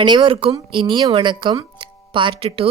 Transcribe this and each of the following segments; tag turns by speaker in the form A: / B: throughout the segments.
A: அனைவருக்கும் இனிய வணக்கம். பார்ட் டூ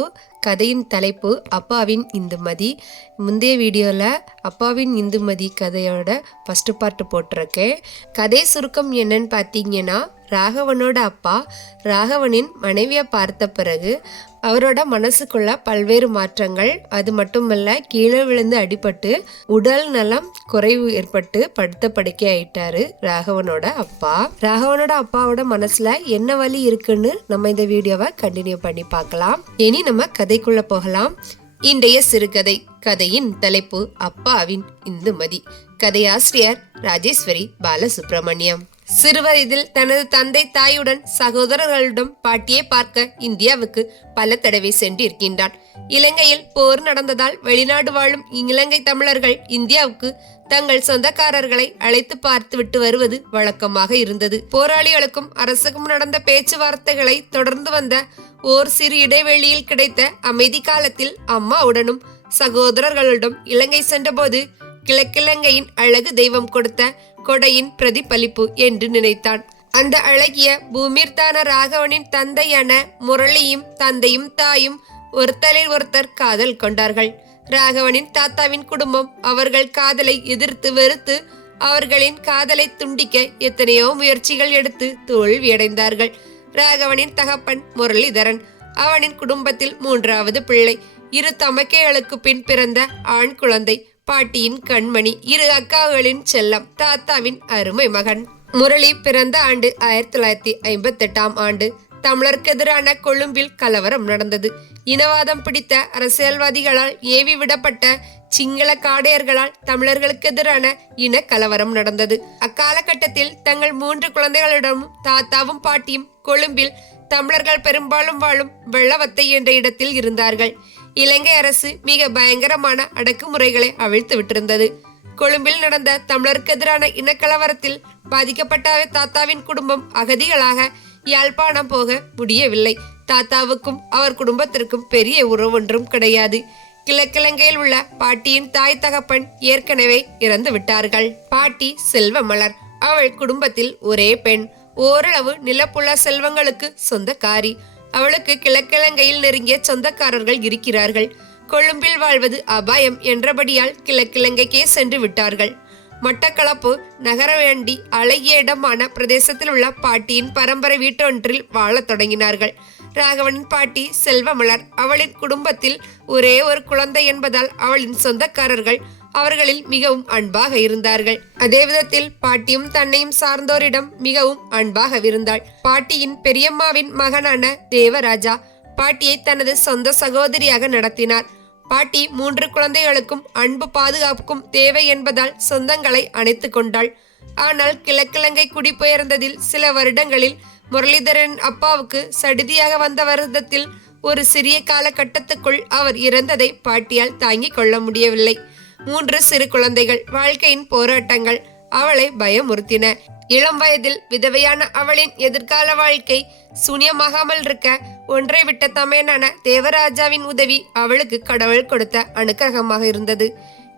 A: கதையின் தலைப்பு அப்பாவின் இந்துமதி. முந்தைய வீடியோவில் அப்பாவின் இந்துமதி கதையோட ஃபஸ்ட்டு பார்ட் போட்டிருக்கேன். கதை சுருக்கம் என்னன்னு பார்த்தீங்கன்னா ராகவனோட அப்பா ராகவனின் மனைவியை பார்த்த பிறகு அவரோட மனசுக்குள்ள பல்வேறு மாற்றங்கள் அது மட்டுமல்ல கீழே விழுந்து அடிபட்டு உடல் நலம் குறைவு ஏற்பட்டு படுத்த படுக்கை ஆயிட்டாரு ராகவனோட அப்பா. ராகவனோட அப்பாவோட மனசுல என்ன வலி இருக்குன்னு நம்ம இந்த வீடியோவை கண்டினியூ பண்ணி பார்க்கலாம். இனி நம்ம கதைக்குள்ள போகலாம். இன்றைய சிறுகதை கதையின் தலைப்பு அப்பாவின் இந்துமதி. கதையாசிரியர் ராஜேஸ்வரி பாலசுப்ரமணியம். சிறுவயதில் தனது தந்தை தாயுடன் சகோதரர்களிடம் பாட்டியை பார்க்க இந்தியாவுக்கு பல தடவை சென்றிருக்கின்றான். இலங்கையில் போர் நடந்ததால் வெளிநாடு வாழும் இலங்கை தமிழர்கள் இந்தியாவுக்கு தங்கள் சொந்தக்காரர்களை அழைத்து பார்த்துவிட்டு வருவது வழக்கமாக இருந்தது. போராளிகளுக்கும் அரசுக்கும் நடந்த பேச்சுவார்த்தைகளை தொடர்ந்து வந்த ஓர் சிறு இடைவெளியில் கிடைத்த அமைதி காலத்தில் அம்மாவுடனும் சகோதரர்களிடம் இலங்கை சென்றபோது கிழக்கிழங்கையின் அழகு தெய்வம் கொடுத்த கொடையின் பிரதிபலிப்பு என்று நினைத்தான். அந்த அழகிய பூமிர்தான ராகவனின் தந்தையான முரளியும் தந்தையும் தாயும் ஒருத்தரில் ஒருத்தர் காதல் கொண்டார்கள். ராகவனின் தாத்தாவின் குடும்பம் அவர்கள் காதலை எதிர்த்து வெறுத்து அவர்களின் காதலை துண்டிக்க எத்தனையோ முயற்சிகள் எடுத்து தோல்வியடைந்தார்கள். ராகவனின் தகப்பன் முரளிதரன் அவனின் குடும்பத்தில் மூன்றாவது பிள்ளை இரு தமக்கைகளுக்கு பின் பிறந்த ஆண் குழந்தை பாட்டியின் கண்மணி இரு அக்காவுகளின் செல்லம் தாத்தாவின் அருமை மகன். முரளி பிறந்த ஆண்டு ஆயிரத்தி தொள்ளாயிரத்தி ஐம்பத்தி எட்டாம் ஆண்டு தமிழருக்கு எதிரான கொழும்பில் கலவரம் நடந்தது. இனவாதம் பிடித்த அரசியல்வாதிகளால் ஏவி விடப்பட்ட சிங்கள காடையர்களால் தமிழர்களுக்கு எதிரான இன கலவரம் நடந்தது. அக்காலகட்டத்தில் தங்கள் மூன்று குழந்தைகளிடமும் தாத்தாவும் பாட்டியும் கொழும்பில் தமிழர்கள் பெரும்பாலும் வாழும் வெள்ளவத்தை என்ற இடத்தில் இருந்தார்கள். இலங்கை அரசு மிக பயங்கரமான அடக்குமுறைகளை அவிழ்த்து விட்டிருந்தது. கொழும்பில் நடந்த தமிழருக்கு எதிரான இனக்கலவரத்தில் பாதிக்கப்பட்ட தாத்தாவின் குடும்பம் அகதிகளாக யாழ்ப்பாணம் போக முடியவில்லை. தாத்தாவுக்கும் அவர் குடும்பத்திற்கும் பெரிய உறவொன்றும் கிடையாது. கிழக்கிழங்கையில் உள்ள பாட்டியின் தாய் தகப்பன் ஏற்கனவே இறந்து விட்டார்கள். பாட்டி செல்வமலர் அவள் குடும்பத்தில் ஒரே பெண். ஓரளவு நிலப்புல செல்வங்களுக்கு சொந்தக்காரி. அவளுக்கு கிழக்கிழங்கையில் நெருங்கிய சொந்தக்காரர்கள் இருக்கிறார்கள். கொழும்பில் வாழ்வது அபாயம் என்றபடியால் கிழக்கிழங்கைக்கே சென்று விட்டார்கள். மட்டக்களப்பு நகர வேண்டி அழகிய இடமான பிரதேசத்தில் உள்ள பாட்டியின் பரம்பரை வீட்டொன்றில் வாழத் தொடங்கினார்கள். ராகவனின் பாட்டி செல்வமலர் அவளின் குடும்பத்தில் ஒரே ஒரு குழந்தை என்பதால் அவளின் சொந்தக்காரர்கள் அவர்களில் மிகவும் அன்பாக இருந்தார்கள். அதே விதத்தில் பாட்டியும் தன்னையும் சார்ந்தோரிடம் மிகவும் அன்பாக இருந்தாள் பாட்டியின் பெரியம்மாவின் மகனான தேவராஜா பாட்டியை தனது சொந்த சகோதரியாக நடத்தினார். பாட்டி மூன்று குழந்தைகளுக்கும் அன்பு பாதுகாப்புக்கும் தேவை என்பதால் சொந்தங்களை அணைத்து கொண்டாள். ஆனால் கிழக்கிழங்கை குடிபெயர்ந்ததில் சில வருடங்களில் முரளிதரன் அப்பாவுக்கு சடிதியாக வந்த வருடத்தில் ஒரு சிறிய காலகட்டத்துக்குள் அவர் இறந்ததை பாட்டியால் தாங்கிக் கொள்ள முடியவில்லை. மூன்று சிறு குழந்தைகள் வாழ்க்கையின் போராட்டங்கள் அவளை பயமுறுத்தின. இளம் வயதில் விதவையான அவளின் எதிர்கால வாழ்க்கை சூன்யமாகாமல் இருக்க ஒன்றை விட்ட தமையனான தேவராஜாவின் உதவி அவளுக்கு கடவுள் கொடுத்த அனுக்கிரகமாக இருந்தது.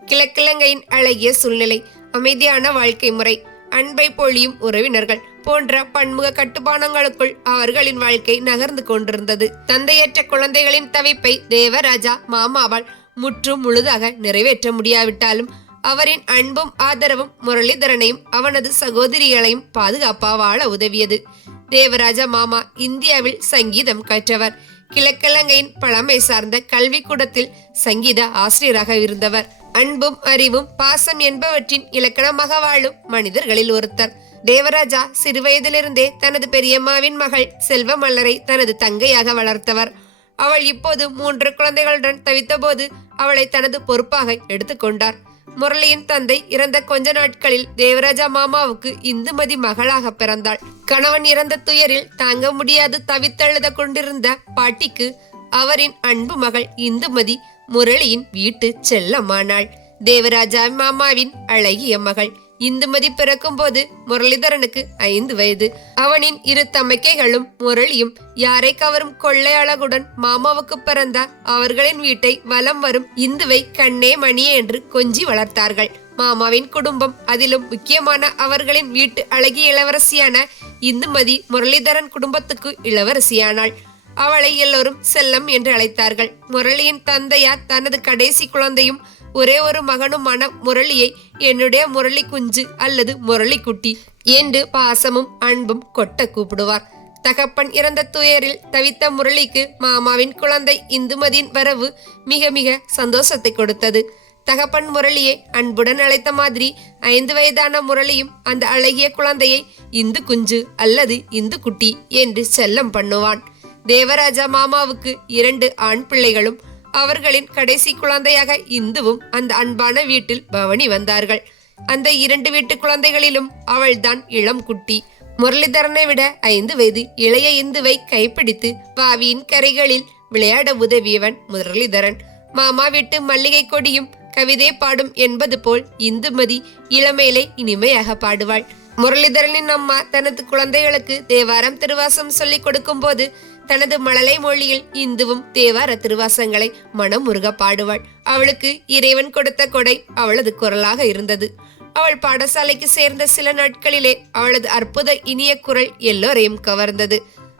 A: கிழக்கிழங்கையின் அழகிய சூழ்நிலை அமைதியான வாழ்க்கை முறை அன்பை பொழியும் உறவினர்கள் போன்ற பன்முக கட்டுப்பானங்களுக்குள் அவர்களின் வாழ்க்கை நகர்ந்து கொண்டிருந்தது. தந்தையற்ற குழந்தைகளின் தவிப்பை தேவராஜா மாமாவால் முற்றும் முழுதாக நிறைவேற்ற முடியாவிட்டாலும் அவரின் அன்பும் ஆதரவும் முரளிதரனையும் அவனது சகோதரிகளையும் பாதுகாப்பா வாழ உதவியது. தேவராஜா மாமா இந்தியாவில் சங்கீதம் கற்றவர். கிழக்கிழங்கையின் பழமை சார்ந்த கல்விக்கூடத்தில் சங்கீத ஆசிரியராக இருந்தவர். அன்பும் அறிவும் பாசம் என்பவற்றின் இலக்கணமாக வாழும் மனிதர்களில் ஒருத்தர். தேவராஜா சிறுவயதிலிருந்தே தனது பெரியம்மாவின் மகள் செல்வமல்லரை தனது தங்கையாக வளர்த்தவர். அவள் இப்போது மூன்று குழந்தைகளுடன் தவித்தபோது அவளை தனது பொறுப்பாக எடுத்துக்கொண்டார் முரளியின் தந்தை இறந்த கொஞ்ச நாட்களில் தேவராஜா மாமாவுக்கு இந்துமதி மகளாக பிறந்தாள். கணவன் இறந்த துயரில் தாங்க முடியாது தவித்தழுத கொண்டிருந்த பாட்டிக்கு அவரின் அன்பு மகள் இந்துமதி முரளியின் வீட்டு செல்லமானாள். தேவராஜா மாமாவின் அழகிய மகள். இந்துமதி பிறக்கும் போது முரளிதரனுக்கு ஐந்து வயது. அவனின் இரு தமக்கைகளும் முரளியும் யாரை கவரும் கொள்ளை அழகுடன் மாமாவுக்கு பிறந்த அவர்களின் வீட்டை வலம் வரும் இந்துவை கண்ணே மணியே என்று கொஞ்சி வளர்த்தார்கள். மாமாவின் குடும்பம் அதிலும் முக்கியமான அவர்களின் வீட்டு அழகிய இளவரசியான இந்துமதி முரளிதரன் குடும்பத்துக்கு இளவரசியானாள். அவளை எல்லோரும் செல்லம் என்று அழைத்தார்கள். முரளியின் தந்தையார் தனது கடைசி குழந்தையும் ஒரே ஒரு மகனுமான முரளியை என்னுடைய முரளி குஞ்சு அல்லது முரளி குட்டி என்று பாசமும் அன்பும் கொட்ட கூப்பிடுவார். தகப்பன் இறந்த துயரில் தவித்த முரளிக்கு மாமாவின் குழந்தை இந்துமதியின் வரவு மிக மிக சந்தோஷத்தை கொடுத்தது. தகப்பன் முரளியை அன்புடன் அழைத்த மாதிரி ஐந்து வயதான முரளியும் அந்த அழகிய குழந்தையை இந்து குஞ்சு அல்லது இந்து குட்டி என்று செல்லம் பண்ணுவான். தேவராஜா மாமாவுக்கு இரண்டு ஆண் பிள்ளைகளும் அவர்களின் கடைசி குழந்தையாக இந்துவும் அந்த அன்பான வீட்டில் பவனி வந்தார்கள். அந்த இரண்டு வீட்டு குழந்தைகளிலும் அவள்தான் இளம் குட்டி. முரளிதரனை விட ஐந்து வயது இளைய இந்துவை கைப்பிடித்து பாவியின் கரைகளில் விளையாட உதவியவன் முரளிதரன். மாமா வீட்டு மல்லிகை கொடியும் கவிதை பாடும் என்பது போல் இந்துமதி இளமையிலே இனிமையாக பாடுவாள். முரளிதரனின் அம்மா தனது குழந்தைகளுக்கு தேவாரம் திருவாசம் சொல்லிக் கொடுக்கும்போது தனது மழலை மொழியில் இந்துவும் தேவார திருவாசங்களை முருக பாடுவாள். அவளுக்கு இறைவன் கொடுத்த கொடை அவளது குரலாக இருந்தது. அவள் பாடசாலைக்கு சேர்ந்த சில நாட்களிலே அவளது அற்புத இனிய குரல் எல்லோரையும் கவர்ந்தது.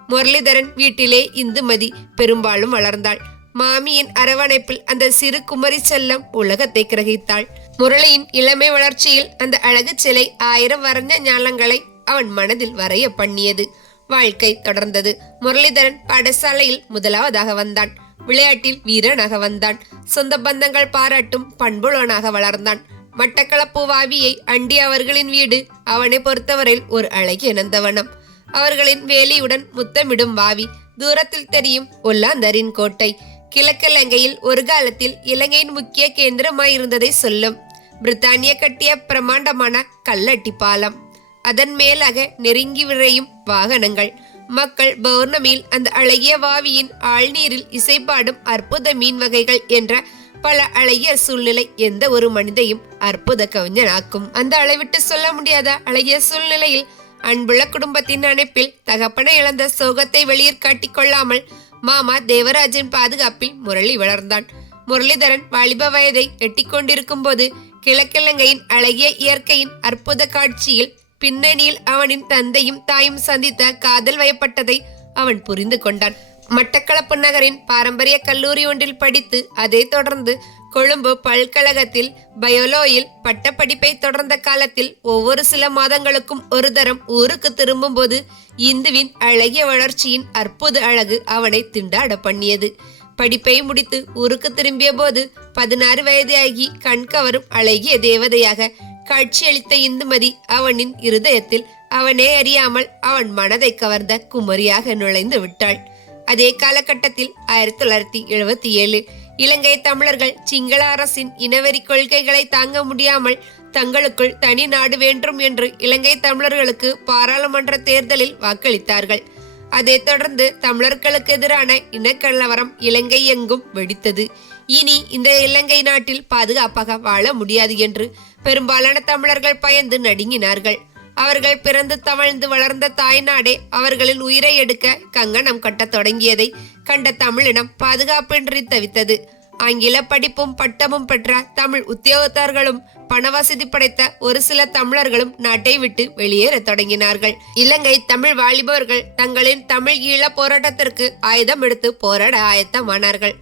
A: முரளிதரன் வீட்டிலே இந்துமதி பெரும்பாலும் வளர்ந்தாள். மாமியின் அரவணைப்பில் அந்த சிறு குமரி செல்லம் உலகத்தை கிரகித்தாள். முரளியின் இளமை வளர்ச்சியில் அந்த அழகு சிலை ஆயிரம் வரைஞ்ச ஞானங்களை அவன் மனதில் வரைய பண்ணியது. வாழ்க்கை தொடர்ந்தது முரளிதரன் பாடசாலையில் முதலாவதாக வந்தான். விளையாட்டில் வீரனாக வந்தான். சொந்த பந்தங்கள் பாராட்டும் பண்புள்ளவனாக வளர்ந்தான். மட்டக்களப்பு வாவியை அண்டி அவர்களின் வீடு அவனை பொறுத்தவரையில் ஒரு அழகிய நந்தவனம். அவர்களின் வேலியுடன் முத்தமிடும் வாவி தூரத்தில் தெரியும் ஒல்லாந்தரின் கோட்டை. கிழக்கிழங்கையில் ஒரு காலத்தில் இலங்கையின் முக்கிய கேந்திரமாயிருந்ததை சொல்லும். பிரித்தானிய கட்டிய பிரமாண்டமான கல்லட்டி பாலம். அதன் மேலாக நெருங்கி விரையும் வாகனங்கள். மக்கள் பௌர்ணமியில் அந்த அழகிய வாவியின் ஆழ்நீரில் இசைப்பாடும் அற்புத மீன் வகைகள் என்ற பல அழகிய சூழ்நிலை எந்த ஒரு மனிதையும் அற்புத கவிஞனாக்கும். அந்த அளவிட்டு சொல்ல முடியாத அழகிய சூழ்நிலையில் அன்புள்ள குடும்பத்தின் அணைப்பில் தகப்பனை இழந்த சோகத்தை வெளியில் காட்டிக் கொள்ளாமல் மாமா தேவராஜின் பாதுகாப்பில் முரளி வளர்ந்தான். முரளிதரன் வாலிப வயதை எட்டிக்கொண்டிருக்கும் போது கிழக்கிழங்கையின் அழகிய இயற்கையின் அற்புத காட்சியில் பின்னணியில் அவனின் தந்தையும் தாயும் சந்தித்த காதல் வயப்பட்டதை அவன் புரிந்து கொண்டான். மட்டக்களப்பு நகரின் பாரம்பரிய கல்லூரி ஒன்றில் படித்து அதைத் தொடர்ந்து கொழும்பு பல்கழகத்தில் பயோலோயில் பட்டப்படிப்பை தொடர்ந்த காலத்தில் ஒவ்வொரு சில மாதங்களுக்கும் ஒரு தரம் ஊருக்கு திரும்பும்போது இந்துவின் அழகிய வளர்ச்சியின் அற்புத அழகு அவனை திண்டாட பண்ணியது. படிப்பை முடித்து ஊருக்கு திரும்பிய போது பதினாறு வயதாகி கண்கவரும் அழகிய தேவதையாக காட்சியளித்த இந்துமதி அவனின் இருதயத்தில் அவனே அறியாமல் அவன் மனதை கவர்ந்த குமரியாக நுழைந்து விட்டாள். அதே காலகட்டத்தில் ஆயிரத்தி தொள்ளாயிரத்தி எழுபத்தி ஏழு இலங்கை தமிழர்கள் சிங்கள அரசின் இனவெறி கொள்கைகளை தாங்க முடியாமல் தங்களுக்குள் தனி நாடு வேண்டும் என்று இலங்கை தமிழர்களுக்கு பாராளுமன்ற தேர்தலில் வாக்களித்தார்கள். அதைத் தொடர்ந்து தமிழர்களுக்கு எதிரான இனக்கலவரம் இலங்கை எங்கும் வெடித்தது. இனி இந்த இலங்கை நாட்டில் பாதுகாப்பாக வாழ முடியாது என்று பெரும்பாலான தமிழர்கள் பயந்து நடுங்கினார்கள். அவர்கள் பிறந்து தவழ்ந்து வளர்ந்த தாய்நாடே அவர்களின் உயிரை எடுக்க கங்கணம் கட்டத் தொடங்கியதை கண்ட தமிழினம் பாதுகாப்பின்றி தவித்தது. ஆங்கில படிப்பும் பட்டமும் பெற்ற தமிழ் உத்தியோகத்தர்களும் பணவசதி படைத்த ஒரு சில தமிழர்களும் நாட்டை விட்டு வெளியேறத் தொடங்கினார்கள். இலங்கை தமிழ் வாலிபர்கள் தங்களின் தமிழ் ஈழ போராட்டத்திற்கு ஆயுதம் எடுத்து போராட ஆயத்தமானார்கள்.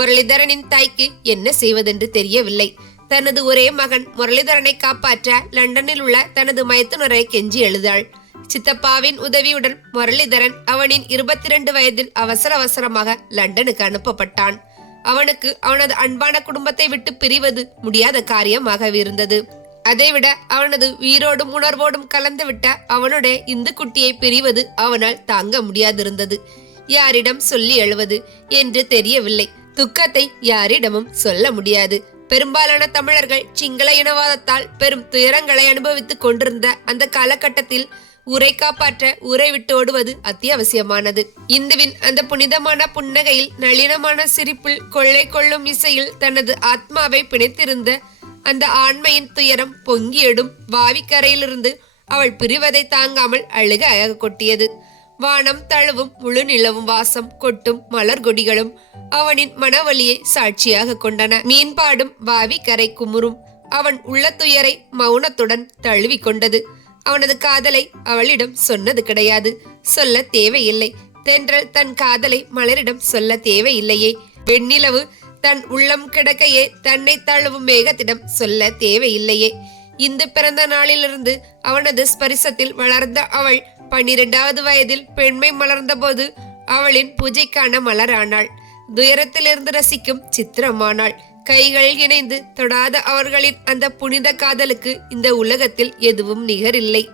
A: முரளிதரனின் தாய்க்கு என்ன செய்வதென்று தெரியவில்லை. தனது ஒரே மகன் முரளிதரனை காப்பாற்ற லண்டனில் உள்ள தனது மயத்துனரை கெஞ்சி எழுதாள். சித்தப்பாவின் உதவியுடன் முரளிதரன் அவனின் இருபத்தி ரெண்டு வயதில் அவசர அவசரமாக லண்டனுக்கு அனுப்பப்பட்டான். அவனுக்கு அவனது அன்பான குடும்பத்தை விட்டு பிரிவது முடியாத காரியமாக இருந்தது அதைவிட அவனது உயிரோடும் உணர்வோடும் கலந்துவிட்ட அவனுடைய இந்து குட்டியை பிரிவது அவனால் தாங்க முடியாதிருந்தது. யாரிடம் சொல்லி எழுவது என்று தெரியவில்லை. துக்கத்தை யாரிடமும் சொல்ல முடியாது. பெரும்பாலான தமிழர்கள் சிங்கள இனவாதத்தால் பெரும் துயரங்களை அனுபவித்துக் கொண்டிருந்த அந்த காலகட்டத்தில் உரை காப்பாற்ற ஊரை விட்டு ஓடுவது அத்தியாவசியமானது. இந்துவின் அந்த புனிதமான புன்னகையில் நளினமான சிரிப்பில் கொள்ளை கொள்ளும் இசையில் தனது ஆத்மாவை பிணைத்திருந்த அந்த ஆண்மையின் துயரம் பொங்கியெடும் வாவிக்கரையிலிருந்து அவள் பிரிவதை தாங்காமல் அழுக அழக கொட்டியது. வானம் தழுவும் முழு நிலவும் வாசம் கொட்டும் மலர் கொடிகளும் அவனின் மனவழியை சாட்சியாக கொண்டன. மீன்பாடும் வாவி கரை குமுறும். அவன் உள்ளத்துயரை மௌனத்துடன் தழுவிக்கொண்டது அவனது காதலை அவளிடம் சொன்னது கிடையாது. சொல்ல தேவையில்லை. தென்றல் தன் காதலை மலரிடம் சொல்ல தேவையில்லையே. வெண்ணிலவு தன் உள்ளம் கிடக்கையே தன்னை தழுவும் மேகத்திடம் சொல்ல தேவையில்லையே. இந்து பிறந்த நாளிலிருந்து அவனது ஸ்பரிசத்தில் வளர்ந்த அவள் பன்னிரெண்டாவது வயதில் பெண்மை மலர்ந்தபோது அவளின் பூஜைக்கான மலரானாள். துயரத்திலிருந்து ரசிக்கும் சித்திரமானாள். கைகள் இணைந்து தொடாத அவர்களின் அந்த புனித காதலுக்கு இந்த உலகத்தில் எதுவும் நிகரில்லை.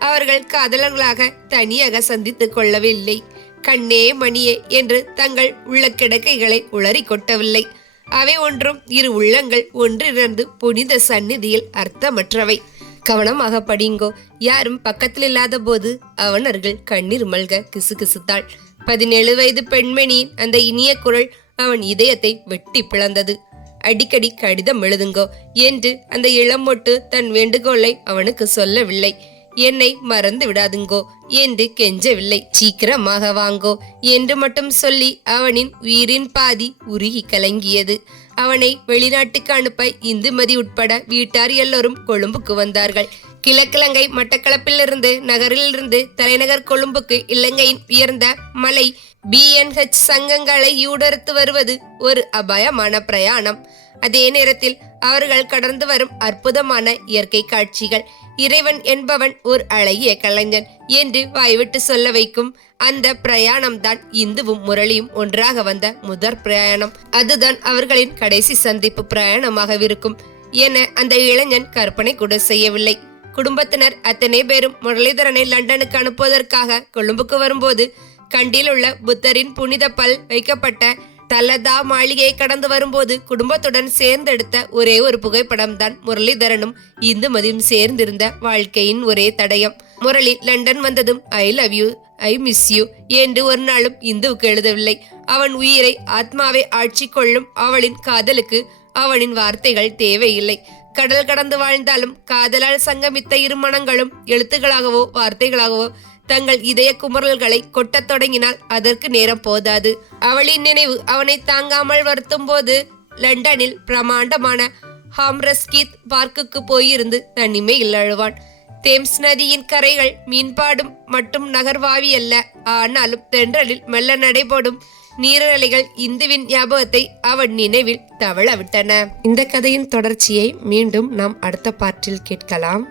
A: அவர்கள் காதலர்களாக தனியாக சந்தித்துக் கொள்ளவில்லை. கண்ணே மணியே என்று தங்கள் உள்ள கிடக்கைகளை உளறி கொட்டவில்லை. அவை ஒன்றும் இரு உள்ளங்கள் ஒன்றிணைந்து புனித சந்நிதியில் அர்த்தமற்றவை. கவனமாக படிங்கோ. யாரும் பக்கத்தில் இல்லாத போது அவனர்கள் கண்ணீர் மல்க கிசுகிசுத்தாள். பதினேழு வயது பெண்மணியின் அந்த இனிய குரல் அவன் இதயத்தை வெட்டி பிளந்தது. அடிக்கடி கடிதம் எழுதுங்கோ. என்று அந்த இளமொட்டு தன் வேண்டுகோளை அவனுக்கு சொல்லவில்லை. என்னை மறந்து விடாதுங்கோ என்று கெஞ்சவில்லை. சீக்கிரமாக வாங்கோ என்று மட்டும் சொல்லி அவனின் உயிரின் பாதி உருகி கலங்கியது. அவனை வெளிநாட்டுக்கு அனுப்ப இந்துமதி உட்பட வீட்டார் எல்லோரும் கொழும்புக்கு வந்தார்கள். கிழக்கிழங்கை மட்டக்களப்பிலிருந்து நகரிலிருந்து தலைநகர் கொழும்புக்கு இலங்கையின் உயர்ந்த மலை பிஎன்ஹெச் சங்கங்களை யூடறுத்து வருவது ஒரு அபாயமான பிரயாணம். அதே நேரத்தில் அவர்கள் கடந்து வரும் அற்புதமான இயற்கை காட்சிகள் இறைவன் என்பவன் ஒரு அழகிய கலைஞன் என்று வாய்விட்டு சொல்ல வைக்கும். அந்த பிரயாணம்தான் இந்துவும் முரளியும் ஒன்றாக வந்த முதற் பிரயாணம். அதுதான் அவர்களின் கடைசி சந்திப்பு பிரயாணமாகவிருக்கும். என அந்த இளைஞன் கற்பனை கூட செய்யவில்லை. குடும்பத்தினர் அத்தனை பேரும் முரளிதரனை லண்டனுக்கு அனுப்புவதற்காக கொழும்புக்கு வரும்போது கண்டில் உள்ள புத்தரின் புனித பல் வைக்கப்பட்ட தலதா மாளிகையை கடந்து வரும்போது குடும்பத்துடன் சேர்ந்தெடுத்த ஒரே ஒரு புகைப்படம் தான் முரளிதரனும் இந்துமதியும் சேர்ந்திருந்த வாழ்க்கையின் ஒரே தடயம். முரளி லண்டன் வந்ததும் I love you I miss you என்று ஒரு நாளும் இந்துவுக்கு எழுதவில்லை. அவன் உயிரை ஆத்மாவை ஆட்சி கொள்ளும் அவளின் காதலுக்கு அவனின் வார்த்தைகள் தேவையில்லை. கடல் கடந்து வாழ்ந்தாலும் காதலால் சங்கமித்த இரு மனங்களும் எழுத்துக்களாகவோ வார்த்தைகளாகவோ தங்கள் இதய குமரல்களை கொட்டத் தொடங்கினால் அதற்கு நேரம் போதாது. அவளின் நினைவு அவனை தாங்காமல் வருத்தும் போது லண்டனில் பிரமாண்டமான ஹாம்ரஸ்கீத் பார்க்குக்கு போயிருந்து தனிமை இல்லழுவான் தேம்ஸ் நதியின் கரைகள் மீன்பாடும் மட்டும் நகர்வாவி அல்ல. ஆனாலும் தென்றலில் மெல்ல நடைபோடும் நீரலைகள் இந்துவின் ஞாபகத்தை அவன் நினைவில் தவள விட்டன. இந்த கதையின் தொடர்ச்சியை மீண்டும் நாம் அடுத்த பாட்டில் கேட்கலாம்.